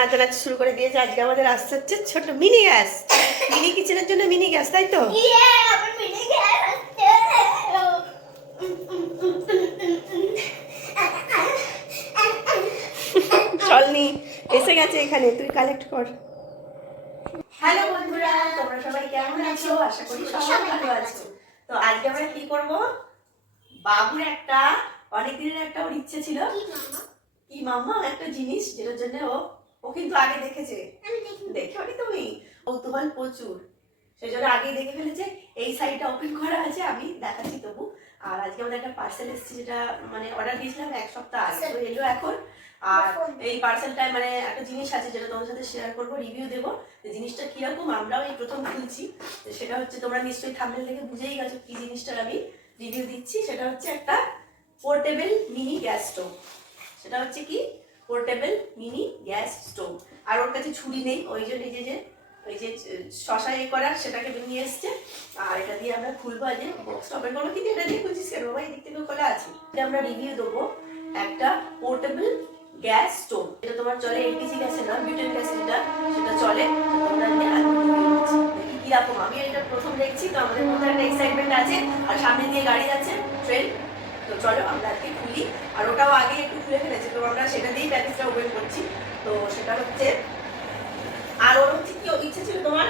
নাচানাচি শুরু করে দিয়েছে। আজকে আমাদের আসতে হচ্ছে ছোট মিনি গ্যাস, মিনি কিচেনের জন্য মিনি গ্যাস, তাই তো? চলনি এসে গেছে এখানে, তুই কালেক্ট কর। হ্যালো বন্ধুরা, তোমরা সবাই কেমন আছো? আশা করি সবাই ভালো আছো। তো আজকে আমরা কি করব, বাবুর একটা অনেকদিনের একটা ওর ইচ্ছে ছিল কি মাম্মা একটা জিনিস, যেটার জন্য ও কিন্তু আগে দেখেছে, দেখোনি তুমি? কৌতূহল প্রচুর, সেই জন্য আগেই দেখে ফেলেছে। এই সাইডটা ওপেন করা আছে, আমি দেখাচ্ছি তবু। আর আজকে আমাদের একটা পার্সেল এসেছে, যেটা মানে অর্ডার দিয়েছিলাম এক সপ্তাহ আগে, তো এলো এখন। আর এই পার্সেলটায় মানে একটা জিনিস আছে যেটা তোমার সাথে শেয়ার করবো, রিভিউ দেবো। জিনিসটা কিরকম আমরাও এই প্রথম খুলছি। সেটা হচ্ছে, তোমরা নিশ্চয়ই থাম্বনেল থেকে বুঝেই গেছো কি জিনিসটার আমি রিভিউ দিচ্ছি। সেটা হচ্ছে একটা পোর্টেবল মিনি গ্যাস স্টোভ। সেটা হচ্ছে কি, পোর্টেবল মিনি গ্যাস স্টোভ। আর ওর কাছে ছুরি নেই, ওই জন্য ওই যে শশা করার সেটাকে নিয়ে এসছে। আর এটা দিয়ে আমরা খুলবো, আজ বক্সটা ওপেন করবো। কিন্তু এটা দিয়ে খুলছিস কেন বাবা? এই দিক থেকে খোলা আছে। এটা আমরা রিভিউ দেবো একটা পোর্টেবল গ্যাস স্টোভ। এটা তোমার চলে এলপিজি গ্যাসে না, বিউটেন গ্যাস, সেটা চলে। তোমরা নিয়ে আমি দেখি কিরকম। আমি এটা প্রথম দেখছি, তো আমাদের মধ্যে একটা এক্সাইটমেন্ট আছে। আর সামনে দিয়ে গাড়ি যাচ্ছে, ট্রেন। তো চলো আমরা আজকে খুলি। আর ওটাও আগে একটু খুলে ফেলেছে, তো আমরা সেটা দিয়েই প্যাকেজটা ওপেন করছি। তো সেটা হচ্ছে, আর ওর হচ্ছে কি ইচ্ছে ছিল তোমার?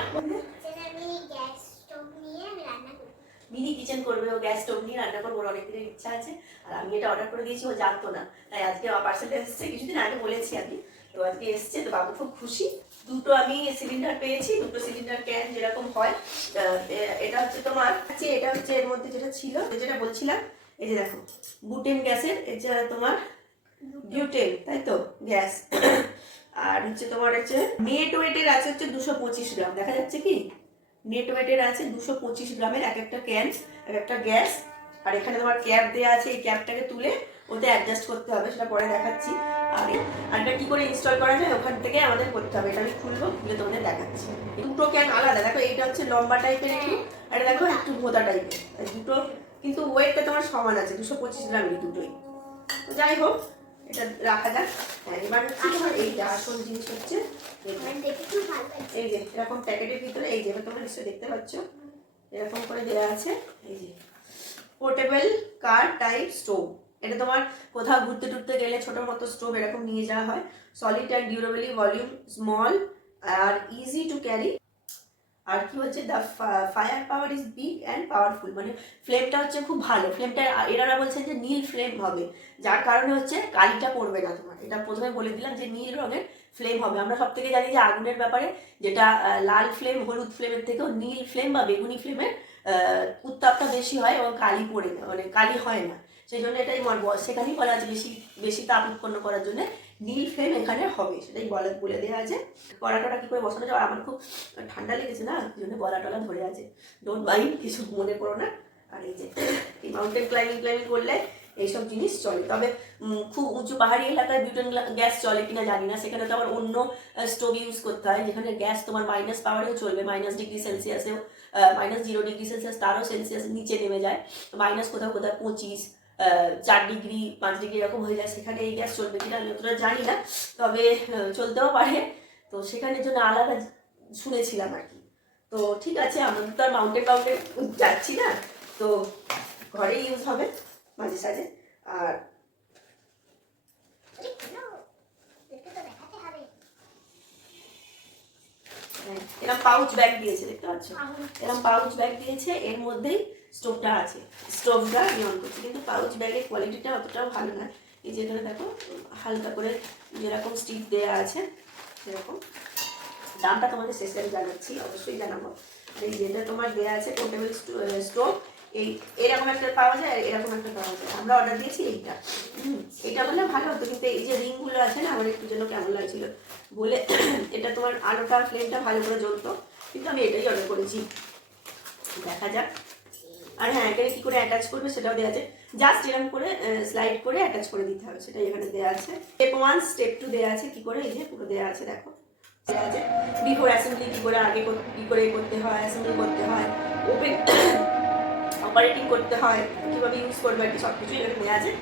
মিনি কিচেন করবে, ও গ্যাস স্টোভ নিয়ে রান্না করবো, ওর অনেক দিনের ইচ্ছা আছে। আর আমি এটা অর্ডার করে দিয়েছি, ও জানতো না, তাই আজকে আমার পার্সেলটা এসেছে। কিছুদিন আগে বলেছি আমি, তো আজকে এসছে। তো বাবু খুব খুশি। দুটো আমি সিলিন্ডার পেয়েছি, দুটো সিলিন্ডার ক্যান যেরকম হয়। এটা হচ্ছে তোমার, এটা হচ্ছে এর মধ্যে যেটা ছিল, যেটা বলছিলাম, এই যে দেখো বুটেন গ্যাসের, এটা তোমার বিউটেন, তাই তো গ্যাস। আর হচ্ছে তোমার হচ্ছে নেট ওয়েটের আছে হচ্ছে 225 গ্রাম, দেখা যাচ্ছে কি? নেট ওয়েটের আছে 225 গ্রামের এক একটা ক্যান, এক একটা গ্যাস। আর এখানে তোমার ক্যাপ দেওয়া আছে, এই ক্যাপটাকে তুলে ওতে অ্যাডজাস্ট করতে হবে, সেটা পরে দেখাচ্ছি। আর এটা কি করে ইনস্টল করা যায় ওখান থেকে আমাদের করতে হবে। এটা আমি খুলবো, খুলে তোমাদের দেখাচ্ছি। দুটো ক্যান আলাদা, দেখো এইটা হচ্ছে লম্বা টাইপের একটু, আর এটা দেখো একটু ভোঁতা টাইপের। দুটো কিন্তু ওয়েটটা তোমার সমান আছে, 225 গ্রামের দুটোই। যাই হোক, এটা রাখা যাক। এবার এইটা আসল জিনিস হচ্ছে, এই যে এরকম প্যাকেটের ভিতরে, এই যে তোমরা নিশ্চয়ই দেখতে পাচ্ছ, এরকম করে দেওয়া আছে। এই যে পোর্টেবল কার টাইপ স্টোভ। এটা তোমার কোথাও ঘুরতে টুরতে গেলে ছোট মতো স্টোভ এরকম নিয়ে যাওয়া হয়। Solid and durably, volume small আর ইজি টু ক্যারি। আর কি হচ্ছে, the fire power is big and powerful, মানে ফ্লেমটা হচ্ছে খুব ভালো। ফ্লেমটা এনারা বলছেন যে নীল ফ্লেম হবে, যার কারণে হচ্ছে কালিটা পড়বে না তোমার। এটা প্রথমে বলে দিলাম যে নীল রঙের ফ্লেম হবে। আমরা সব থেকে জানি যে আগুনের ব্যাপারে, যেটা লাল ফ্লেম, হলুদ ফ্লেমের থেকেও নীল ফ্লেম বা বেগুনি ফ্লেমের উত্তাপটা বেশি হয় এবং কালি পড়ে না, মানে কালি হয় না। সেই জন্য এটাই সেখানেই বলা আছে, বেশি বেশি তাপ উৎপন্ন করার জন্য নীল ফ্লেম এখানে হবে, সেটাই বলে দেওয়া আছে। কড়াটা কি করে বসানো যায়, আর আমার খুব ঠান্ডা লেগেছে না, এই জন্য গলা টলা ধরে আছে, ডোন্ট মাইন্ড, কিছু মনে করো না। আর এই যে এই মাউন্টেন ক্লাইম্বিং করলে এইসব জিনিস চলে। তবে খুব উঁচু পাহাড়ি এলাকায় বিউটেন গ্যাস চলে কিনা জানি না, সেখানে তো আবার অন্য স্টোভ ইউজ করতে হয়, যেখানে গ্যাস তোমার মাইনাস পাওয়ারেও চলবে, -ডিগ্রি সেলসিয়াসেও, -0 ডিগ্রি সেলসিয়াস, তারও সেলসিয়াস নিচে নেমে যায়, মাইনাস কোথাও কোথাও 25, 4 ডিগ্রি 5 ডিগ্রি এরকম হয়ে যায়। সেখানে এই গ্যাস চলবে কিনা আমি অতটা জানি না, তবে চলতেও পারে। তো সেখানের জন্য আলাদা শুনেছিলাম আর কি। তো ঠিক আছে, আমাদের তো আর মাউন্টেন যাচ্ছি না, তো ঘরে ইউজ হবে মাঝে সাঝে। আর এরকম পাউচ ব্যাগ দিয়েছে, দেখতে পাচ্ছ, এরকম পাউচ ব্যাগ দিয়েছে, এর মধ্যেই স্টোভটা আছে। স্টোভটা আমি অন করছি, কিন্তু পাউচ ব্যাগের কোয়ালিটিটা অতটাও ভালো না। এই যে এখানে দেখো হালকা করে যেরকম স্টিক দেওয়া আছে সেরকম। দামটা তোমাদের শেষে আমি জানাচ্ছি, অবশ্যই জানাবো। এই যেটা তোমার দেওয়া আছে পোর্টেবল স্টোভ, এরকম একটা পাওয়া যায়, আর এরকম একটা পাওয়া যায়। আমরা অর্ডার দিয়েছি এইটা। এটা বললে ভালো হতো, কিন্তু এই যে রিংগুলো আছে না, আমার একটু যেন কেমন লাগছিল বলে, এটা তোমার আলোটা ফ্লেমটা ভালো করে জ্বলতো, কিন্তু আমি এটাই অর্ডার করেছি। দেখা যাক। আর হ্যাঁ, এখানে কী করে অ্যাটাচ করবে সেটাও দেওয়া আছে, জাস্ট এরকম করে স্লাইড করে অ্যাটাচ করে দিতে হবে, সেটাই এখানে দেওয়া আছে। স্টেপ 1 স্টেপ 2 দেওয়া আছে, কী করে, এই যে পুরো দেওয়া আছে, দেখো দেওয়া আছে। বিফোর অ্যাসেম্বলি কী করে আগে কী করে করতে হয়, অ্যাসেম্বলি করতে হয়, ওপেন অপারেটিং করতে হয়, কীভাবে ইউজ করবে আর কি, সব কিছুই এখানে দেওয়া আছে।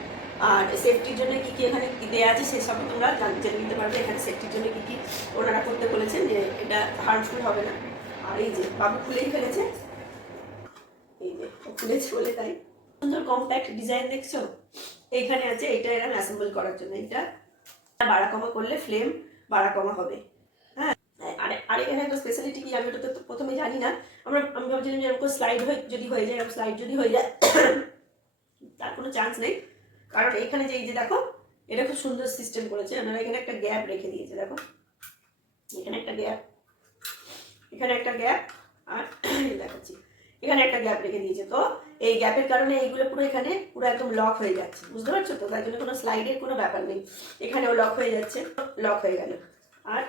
আর সেফটির জন্য কি কি এখানে কি দেওয়া আছে সেসব তোমরা জেনে নিতে পারবে। এখানে সেফটির জন্য কি কি ওনারা করতে বলেছেন যে এটা হার্মফুল হবে না। আর এই যে বাবু খুলেই ফেলেছে, এই যে খুলেছে বলে তাই সুন্দর কম্প্যাক্ট ডিজাইন দেখছো। এইখানে আছে এটা এরকম অ্যাসেম্বল করার জন্য, এটা বাড়া কমা করলে ফ্লেম বাড়া কমা হবে। হ্যাঁ, আর এখানে একটা স্পেশালিটি কি আমি ওটা তো প্রথমে জানি না। আমি ভাবছিলাম যে এরকম স্লাইড যদি হয়ে যায়, স্লাইড যদি হয়ে যায় তার কোনো চান্স নেই, কারণ এখানে যে এই যে দেখো এটা খুব সুন্দর সিস্টেম করেছে ওনারা। এখানে একটা গ্যাপ রেখে দিয়েছে, দেখো এখানে একটা গ্যাপ, এখানে একটা গ্যাপ, আর দেখাচ্ছি এখানে একটা গ্যাপ রেখে দিয়েছে। তো এই গ্যাপের কারণে এইগুলো পুরো এখানে পুরো একদম লক হয়ে যাচ্ছে, বুঝতে পারছো তো? তাই জন্য কোনো স্লাইডের কোনো ব্যাপার নেই, এখানেও লক হয়ে যাচ্ছে, লক হয়ে গেল, আর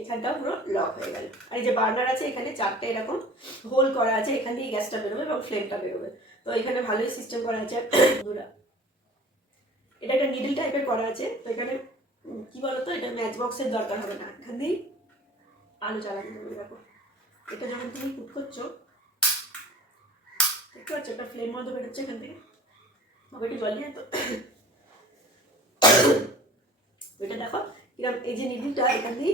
এখানটাও পুরো লক হয়ে গেল। আর এই যে বার্নার আছে এখানে 4টে এরকম হোল করা আছে, এখান দিয়ে গ্যাসটা বেরোবে এবং ফ্লেমটা বেরোবে। তো এখানে ভালোই সিস্টেম করা আছে। এটা একটা নিডল টাইপের করা আছে, তো এখানে কি বলতো এটা ম্যাচ বক্সের দরকার হবে না, এখান দিয়েই আলু চালাতে হবে। দেখো এটা যখন তুমি কুক করছো দেখতে পাচ্ছ একটা ফ্লেম মতো বেরোচ্ছে এখান থেকে, একটু জল দিয়ে তো ওইটা দেখো কিরকম এই যে নিডলটা এখান দিয়ে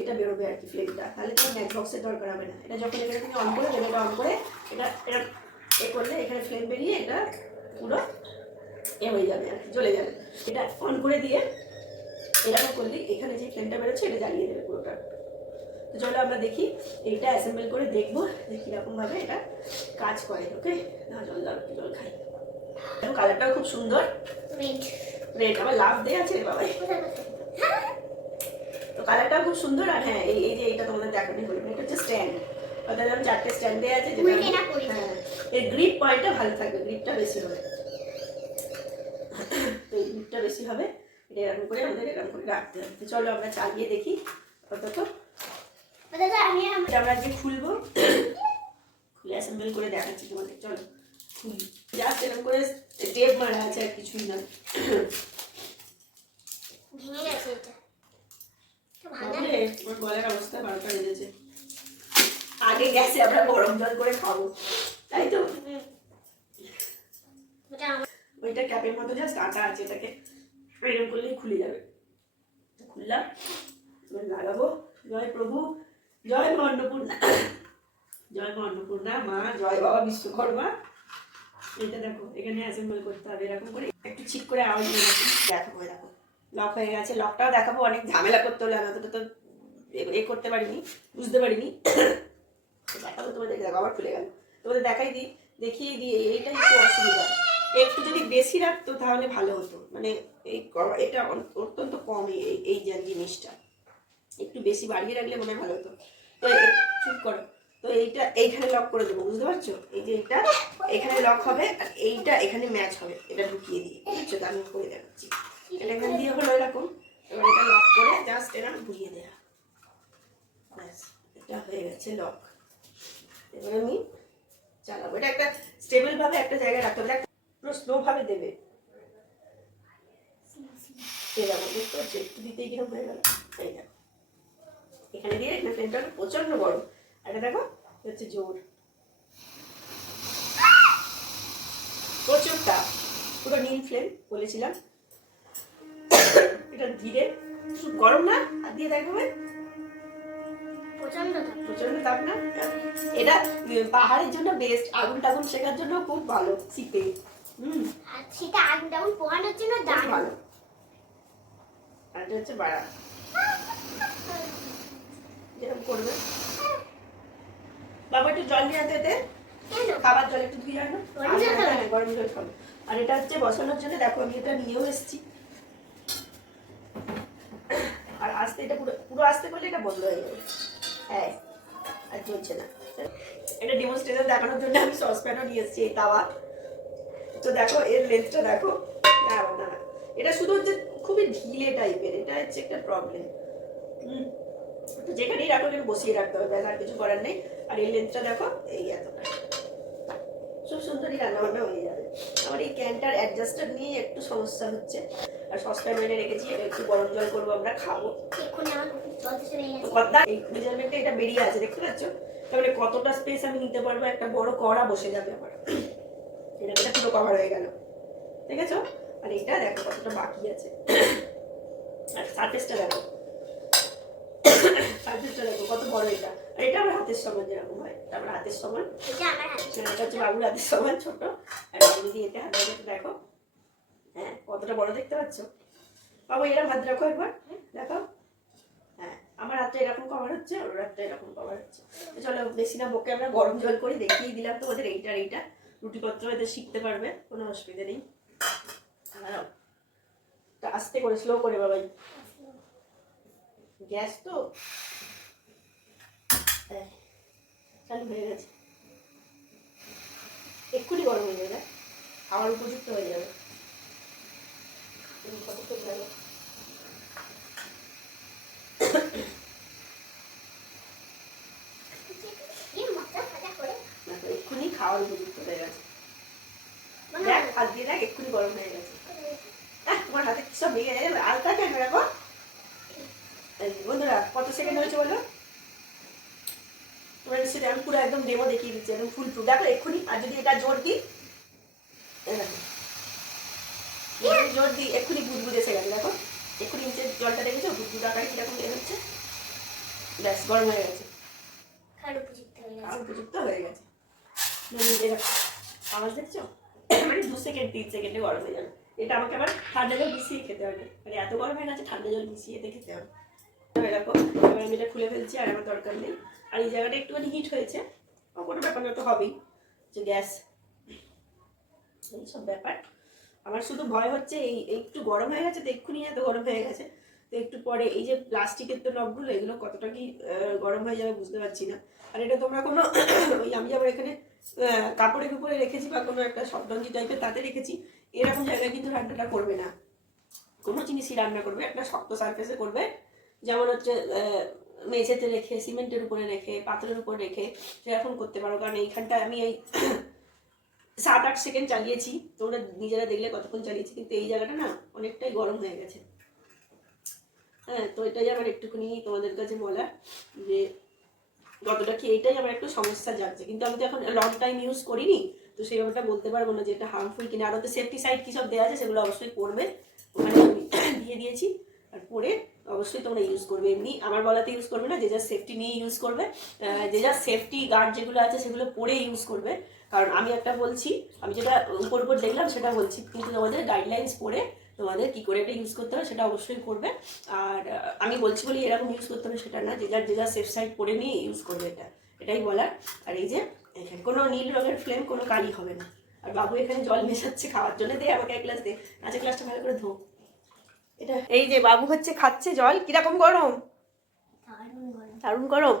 এটা বেরোবে আর কি ফ্লেমটা, তাহলে তোমার ম্যাচ বক্সের দরকার হবে না। এটা যখন এখানে তুমি অন করে দেবে, এটা অন করে এটা এটা এ করলে এখানে ফ্লেম বেরিয়ে এটা পুরো এ হয়ে যাবে আর কি, জ্বলে যাবে। এটা অন করে দিয়ে এরকম করলে এখানে যে ফ্লেমটা বেরোচ্ছে এটা জ্বালিয়ে দেবে পুরোটা। তো চলো আমরা দেখি এইটা অ্যাসেম্বল করে দেখবো যে কীরকমভাবে এটা কাজ করে। ওকে, না জল দাও, একটু জল খাই। কালারটাও খুব সুন্দর, রেড, আমার লাভ দেওয়া আছে রে বাবাই। তো কালারটাও খুব সুন্দর। আর হ্যাঁ এই যে এইটা তোমাদের দেখানি বলবো, এটা হচ্ছে স্ট্যান্ড, অর্থাৎ 4টে স্ট্যান্ড দেওয়া আছে, যেটা হ্যাঁ এর গ্রিপ পয়েন্টটা ভালো থাকবে, গ্রিপটা বেশি হবে। তো এই গ্রিপটা বেশি হবে, এটা এরকম করে আমাদের এরকম করে রাখতে হবে। তো চলো আমরা চালিয়ে দেখি অন্তত আমরা আজকে খুলবো, খুলে অ্যাসেম্বল করে দেখাচ্ছি তোমাদের। চলো খুলি, জাস্ট এরকম করে টেপ মারা আছে আর কিছুই না। গলার অবস্থা 12টা বেজেছে, আগে গ্যাসে আমরা গরম জল করে খাবো, তাই তো? ওইটা ক্যাপের মতো জাস্ট আটা আছে, এটাকে এরকম করলেই খুলে যাবে। খুললাম, লাগাবো। জয় প্রভু, জয় মা অন্নপূর্ণা, জয় মা অন্নপূর্ণা, মা জয় বাবা বিশ্বকর্মা। এটা দেখো এখানে অ্যাসেম্বল করতে হবে এরকম করে, একটু ঠিক করে আওয়াজ দেখাবো। দেখো লক হয়ে গেছে, লকটাও দেখাবো। অনেক ঝামেলা করতে হলে আমি অতটা তো এ করতে পারিনি, বুঝতে পারিনি। দেখাবো তোমাদের, দেখো আবার খুলে গেল। তোমাদের দেখাই দিই, দেখিয়ে দিই। এইটা একটু অসুবিধা, একটু যদি বেশি রাখতো তাহলে ভালো হতো। মানে এই এটা অত্যন্ত কম এই যে জিনিসটা, একটু বেশি বাড়িয়ে রাখলে মনে হয় ভালো হতো। তো চুপ করো। তো এইটা এইখানে লক করে দেবো, বুঝতে পারছো? এই যে এইটা এখানে লক হবে আর এইটা এখানে ম্যাচ হবে, এটা ঢুকিয়ে দিয়ে, বুঝছো? তো আমি করে দেখাচ্ছি। এটা এখান দিয়ে হলো এরকম, এবার এটা লক করে জাস্ট এরকম ঘুরিয়ে দেওয়া, ব্যাস এটা হয়ে গেছে লক। এবার আমি চালাবো। এটা একটা স্টেবল ভাবে একটা জায়গায় রাখতে হবে, পুরো স্লো ভাবে দেবে। বুঝতে পারছো? একটু দিতেই কিরকম হয়ে গেল। এই দেখো এখানে দিয়ে এখানে ফ্লেমটা প্রচন্ড বড়, এটা দেখো হচ্ছে জোর, প্রচুরটা পুরো নীল ফ্লেম বলেছিলাম। এটা ধীরে, গরম না? হাত দিয়ে দেখবে, প্রচন্ড তাপ না? এটা পাহাড়ের জন্য বেস্ট, আগুন টাগুন শেখার জন্য খুব ভালো শীতে। সেটা আগুন টাগুন পোহানোর জন্য দারুণ ভালো। আর এটা হচ্ছে বাড়া, যেরকম করবে। বাবা একটু জল নিয়ে আনতে, খাবার জল একটু ধুয়ে আনো, গরম জল খাবো। আর এটা হচ্ছে বসানোর জন্য, দেখো আমি এটা নিয়েও এসেছি। আর আস্তে, এটা পুরো আস্তে করলে এটা বন্ধ হয়ে যাবে। হ্যাঁ, আর চলছে না। এটা ডেমনস্ট্রেশন দেখানোর জন্য আমি সসপ্যানও নিয়ে এসেছি, এই তাওয়া। তো দেখো এর লেন্থটা দেখো, না এটা শুধু হচ্ছে খুবই ঢিলে টাইপের, এটা হচ্ছে একটা প্রবলেম। তো যেখানেই রাখো এটা বসিয়ে রাখতে হবে, আর কিছু করার নেই। আর এই লেন্থটা দেখো, এই এতটা, খুব সুন্দরই রান্না বান্না হয়ে যাবে। আমার এই ক্যানটার অ্যাডজাস্টার নিয়ে একটু সমস্যা হচ্ছে। আর সসপ্যান এনে রেখেছি, একটু গরম জল করবো, আমরা খাবো। এই মেজারমেন্টে এটা বেরিয়ে আছে, দেখতে পাচ্ছ? তাহলে কতটা স্পেস আমি নিতে পারবো, একটা বড় কড়া বসে যাবে আমার। এটা পুরো কভার হয়ে গেল, ঠিক আছে? আর এটা দেখো কতটা বাকি আছে। আর সার্ফেসটা দেখো, সার্ফেসটা দেখো কত বড় এটা। আর এটা আমার হাতের সমান যেরকম হয়, এটা আমার হাতের সমান। এটা আমার হাতে। এটা হচ্ছে বাবুর হাতের সমান ছোট। আর বাবু যদি এতে হাত রাখে দেখো, হ্যাঁ কতটা বড় দেখতে পাচ্ছ। বাবু এরকম হাত রাখো একবার, দেখো। হ্যাঁ আমার হাতটা এরকম কভার হচ্ছে, ওর হাতটা এরকম কভার হচ্ছে। চলো বেশি না বকে, আমরা গরম জল করে দেখিয়ে দিলাম তোমাদের এইটা এইটা। রুটিপত্র এদের শিখতে পারবে, কোনো অসুবিধা নেই। আস্তে করে, স্লো করে বাবাই, গ্যাস তো চালু হয়ে গেছে। এক্ষুনি গরম হয়ে যাবে, খাওয়ার উপযুক্ত হয়ে যাবে। এক্ষুনি খাওয়ার উপযুক্ত হয়ে গেছে। দেখ হাত দিয়ে দেখ, এক্ষুনি গরম হয়ে গেছে। তোমার হাতে কি সব লেগে যাবে, আলতা কেন রাখো। বন্ধুরা কত সেকেন্ড হয়েছে বলো তোমার, সেটা আমি পুরো একদম ডেমো দেখিয়ে দিচ্ছি, একদম ফুল প্রুফ। দেখো এক্ষুনি, আর যদি এটা জোর দিই, জোর দিই এক্ষুনি বুদবুদ এসে গেছে। দেখো এক্ষুনি নিচে জলটা দেখেছো, বুদবুদ আকারে কিরকম বের হচ্ছে। ব্যাস গরম হয়ে গেছে, উপযুক্ত হয়ে গেছে। আওয়াজ দেখছো, মানে 2 সেকেন্ড 3 সেকেন্ডে গরম হয়ে যাবে। এটা আমাকে আবার ঠান্ডা জল মিশিয়ে খেতে হবে, মানে এত গরম হয়ে গেছে ঠান্ডা জল মিশিয়ে খেতে হবে। এরকম এবার আমি এটা খুলে ফেলছি, আর আমার দরকার নেই। আর এই জায়গাটা একটুখানি হিট হয়েছে, কোনো ব্যাপার না, তো হবেই যে গ্যাস, এইসব ব্যাপার। আমার শুধু ভয় হচ্ছে এই একটু গরম হয়ে গেছে তো, এক্ষুনি এত গরম হয়ে গেছে তো, একটু পরে এই যে প্লাস্টিকের তো নবগুলো, এগুলো কতটা কি গরম হয়ে যাবে বুঝতে পারছি না। আর এটা তোমরা কোনো ওই আমি আবার এখানে কাপড়ের উপরে রেখেছি বা কোনো একটা শতরঞ্জি টাইপের তাতে রেখেছি, এরকম জায়গায় কিন্তু রান্নাটা করবে না। কোনো জিনিসই রান্না করবে একটা শক্ত সারফেসে করবে, যেমন হচ্ছে মেঝেতে রেখে, সিমেন্টের উপরে রেখে, পাথরের উপর রেখে সেরকম করতে পারো। কারণ এইখানটা আমি এই 7-8 সেকেন্ড চালিয়েছি, তোমরা নিজেরা দেখলে কতক্ষণ চালিয়েছি, কিন্তু এই জায়গাটা না অনেকটাই গরম হয়ে গেছে। হ্যাঁ তো এটাই আমার একটুখানি তোমাদের কাছে বলা, যে কতটা কি এইটাই আমার একটু সমস্যা যাচ্ছে। কিন্তু আমি তো এখন লং টাইম ইউজ করিনি, তো সেই ব্যাপারটা বলতে পারবো না যে এটা হার্মফুল কিনা। আরও তো সেফটি সাইড কী সব দেওয়া আছে সেগুলো অবশ্যই পড়বে, ওখানে আমি দিয়ে দিয়েছি। আর পরে অবশ্যই তোমরা ইউজ করবে, এমনি আমার বলাতে ইউজ করবে না, যে যা সেফটি নিয়ে ইউজ করবে, যে যা সেফটি গার্ড যেগুলো আছে সেগুলো পরে ইউজ করবে। কারণ আমি একটা বলছি, আমি যেটা উপর উপর দেখলাম সেটা বলছি, কিন্তু তোমাদের গাইডলাইন্স পড়ে তোমাদের কী করে এটা ইউজ করতে হবে সেটা অবশ্যই করবে। আর আমি বলছি বলি এরকম ইউজ করতে হবে সেটা না, যে যা সেফ সাইড পরে নিয়ে ইউজ করবে, এটাই বলার। আর এই যে এখানে কোনো নীল রঙের ফ্লেম, কোনো কালি হবে না। আর বাবু এখানে জল মেশাচ্ছে খাওয়ার জন্য, দে আমাকে এক গ্লাস দে, কাঁচের গ্লাসটা ভালো করে ধো। এটা এই যে বাবু হচ্ছে খাচ্ছে জল, কিরকম গরম, দারুণ গরম।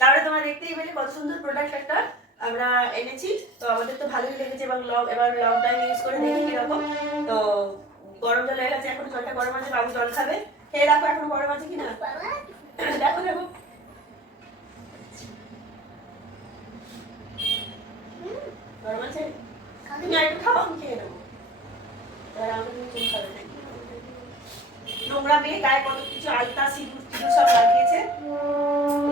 তাহলে তোমরা দেখতেই পেলে কত সুন্দর প্রোডাক্ট একটা আমরা এনেছি, তো আমাদের তো ভালোই লেগেছে। এবং এবার লং টাইম ইউজ করে দেখি কিরকম। তো গরম জল হয়ে গেছে, এখন জলটা গরম আছে, বাবু জল খাবে। খেয়ে রাখো এখন গরম আছে কিনা, দেখো দেখো। গরম আছে, তুমি একটু খাও, আমি খেয়ে নেবো। নোংরা মেয়ে, গায়ে কত কিছু আলতা সিঁদুর টিদুর সব লাগিয়েছে।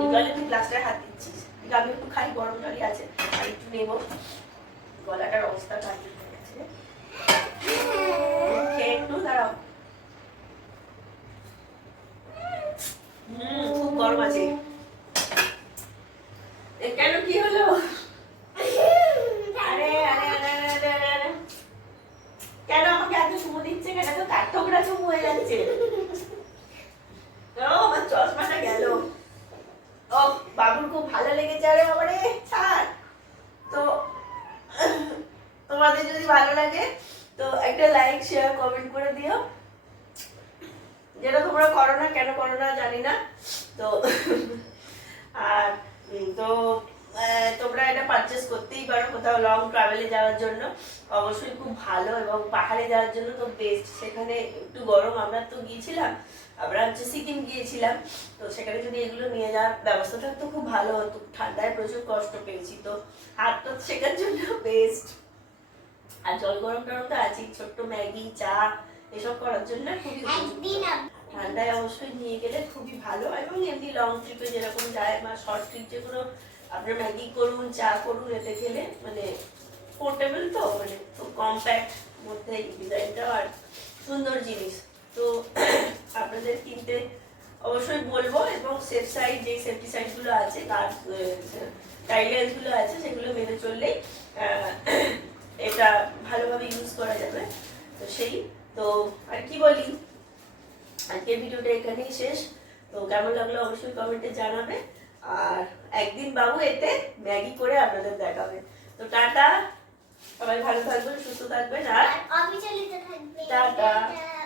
এই জলে তুই গ্লাসটায় হাত দিচ্ছিস, কিন্তু আমি একটু খাই, গরম জলই আছে। আর একটু নেবো, গলাটার অবস্থা খারাপ হয়ে গেছে। খেয়ে একটু দাঁড়াও। খুব গরম আছে। কেন কি হলো, আরে আরে আরে আরে আরে আরে, কেন আমাকে এত চুমু দিচ্ছে, কেন তো তার ঠোকরা চুমু হয়ে যাচ্ছে। ও আমার চশমাটা গেল। ও বাবুর খুব ভালো লেগেছে, আরে বাবারে ছাড়। তো তোমাদের যদি ভালো লাগে তো একটা লাইক শেয়ার কমেন্ট করে দিও, যেটা তোমরা করো না, কেন করো না জানি না। তো আর তো তোমরা এটা পারচেস করতেই পারো কোথাও লং ট্রাভেলে যাওয়ার জন্য, অবশ্যই খুব ভালো। এবং পাহাড়ে যাওয়ার জন্য তো বেস্ট, সেখানে একটু গরম, আমরা তো গিয়েছিলাম, আমরা হচ্ছে সিকিম গিয়েছিলাম, তো সেখানে যদি এগুলো নিয়ে যাওয়ার ব্যবস্থাটা তো খুব ভালো হতো। ঠান্ডায় প্রচুর কষ্ট পেয়েছি, তো হাত তো শেখার জন্য বেস্ট। আর জল গরম টরম তো আছেই, ছোট্ট ম্যাগি চা এসব করার জন্য খুবই ঠান্ডায় অবশ্যই নিয়ে গেলে খুবই ভালো। এবং এমনি লং ট্রিপে যেরকম যায় বা শর্ট ট্রিপ যেগুলো আপনার ম্যাগি করুন, চা করুন, এতে খেলে মানে পোর্টেবল তো, মানে খুব কম্প্যাক্ট মধ্যে এই ডিজাইনটাও আর সুন্দর জিনিস। তো আপনাদের কিনতে অবশ্যই বলবো, এবং সেফ সাইড যে সেফটি সাইডগুলো আছে, গাইডলাইন্সগুলো আছে, সেগুলো মেনে চললেই এটা ভালোভাবে ইউজ করা যাবে। তো সেই তো আর কি বলি, আজকের ভিডিওটা এখানেই শেষ। তো কেমন লাগলো অবশ্যই কমেন্টে জানাবে, আর একদিন বাবু এতে ম্যাগি করে আপনাদের দেখাবে। তো টাটা, সবাই ভালো থাকবেন, সুস্থ থাকবেন, আর অবিচলিত থাকবে। টাটা। টাটা।